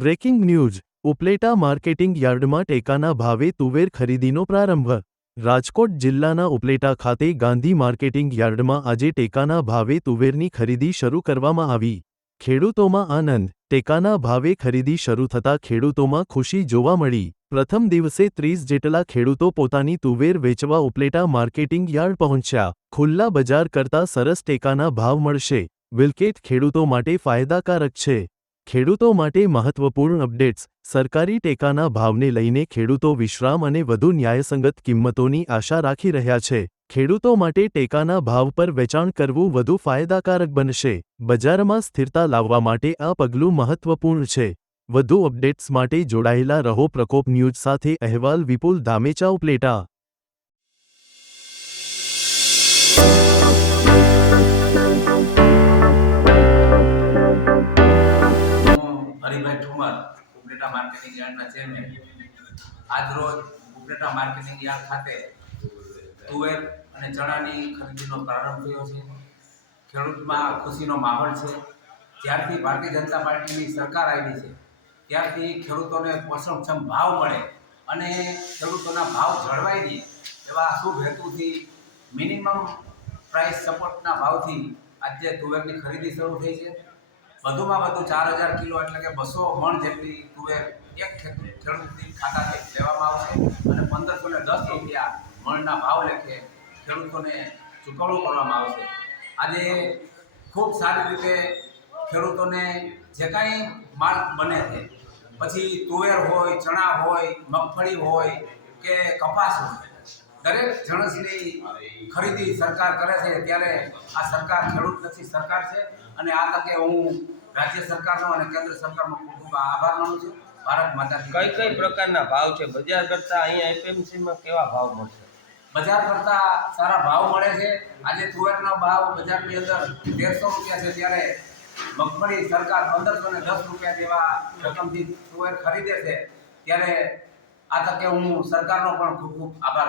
Breaking news, Upleta marketing યાર્ડમાં ટેકાના ભાવે તુવેર ખરીદીનો પ્રારંભ. રાજકોટ જિલ્લાના ઉપલેટા ખાતે ગાંધી માર્કેટિંગ યાર્ડમાં આજે ટેકાના ભાવે તુવેરની ખરીદી શરૂ કરવામાં આવી. ખેડૂતોમાં આનંદ, ટેકાના ભાવે ખરીદી શરૂ થતાં ખેડૂતોમાં ખુશી જોવા મળી. પ્રથમ દિવસે ત્રીસ જેટલા ખેડૂતો પોતાની તુવેર વેચવા ઉપલેટા માર્કેટિંગ યાર્ડ પહોંચ્યા. ખુલ્લા બજાર કરતાં સરસ ટેકાના ભાવ મળશે. વિલકેટ ખેડૂતો માટે ફાયદાકારક છે. ખેડૂતો માટે મહત્વપૂર્ણ અપડેટ્સ. સરકારી ટેકાના ભાવને લઈને ખેડૂતો વિશ્રામ અને વધુ ન્યાયસંગત કિંમતોની આશા રાખી રહ્યા છે. ખેડૂતો માટે ટેકાના ભાવ પર વેચાણ કરવું વધુ ફાયદાકારક બનશે. બજારમાં સ્થિરતા લાવવા માટે આ પગલું મહત્વપૂર્ણ છે. વધુ અપડેટ્સ માટે જોડાયેલા રહો પ્રકોપ ન્યૂઝ સાથે અહેવાલ વિપુલ ધામેચા ઉપલેટા હરિભાઈ ઠુમર ઉપલેટા માર્કેટિંગ યાર્ડના ચેરમેન આજરોજ ઉપલેટા માર્કેટિંગ યાર્ડ ખાતે તુવેર અને ચણાની ખરીદીનો પ્રારંભ થયો છે. ખેડૂતમાં ખુશીનો માહોલ છે. જ્યારથી ભારતીય જનતા પાર્ટીની સરકાર આવી છે, ત્યારથી ખેડૂતોને પોષણક્ષમ ભાવ મળે અને ખેડૂતોના ભાવ જળવાઈ નહીં એવા શુભ હેતુથી મિનિમમ પ્રાઇસ સપોર્ટના ભાવથી આજે તુવેરની ખરીદી શરૂ થઈ છે. વધુમાં વધુ ચાર હજાર કિલો એટલે કે બસો મણ જેટલી તુવેર એક ખેડૂત ખેડૂતની ખાતાથી લેવામાં આવશે અને પંદરસો ને દસ રૂપિયા મણના ભાવ લેખે ખેડૂતોને ચૂકવણું કરવામાં આવશે. આજે ખૂબ સારી રીતે ખેડૂતોને જે કાંઈ માલ બને છે, પછી તુવેર હોય, ચણા હોય, મગફળી હોય કે કપાસ હોય દરેક જણસની ખરીદી સરકાર કરે છે ત્યારે આ સરકાર ખેડૂતલક્ષી સરકાર છે. અને આ તકે હું રાજ્ય સરકારનો અને કેન્દ્ર સરકારનો ખૂબ ખૂબ આભાર માનું છું. ભારત માતા કઈ કઈ પ્રકારના ભાવ છે? બજાર કરતા અહીંયા એપીએમસીમાં કેવા ભાવ મળશે? બજાર કરતા સારા ભાવ મળે છે. આજે તુવેરનો ભાવ બજારની અંદર તેરસો રૂપિયા છે ત્યારે મગફળી સરકાર પંદરસો ને દસ રૂપિયા જેવા રકમથી તુવેર ખરીદે છે. ત્યારે આ તકે હું સરકારનો પણ ખૂબ ખૂબ આભાર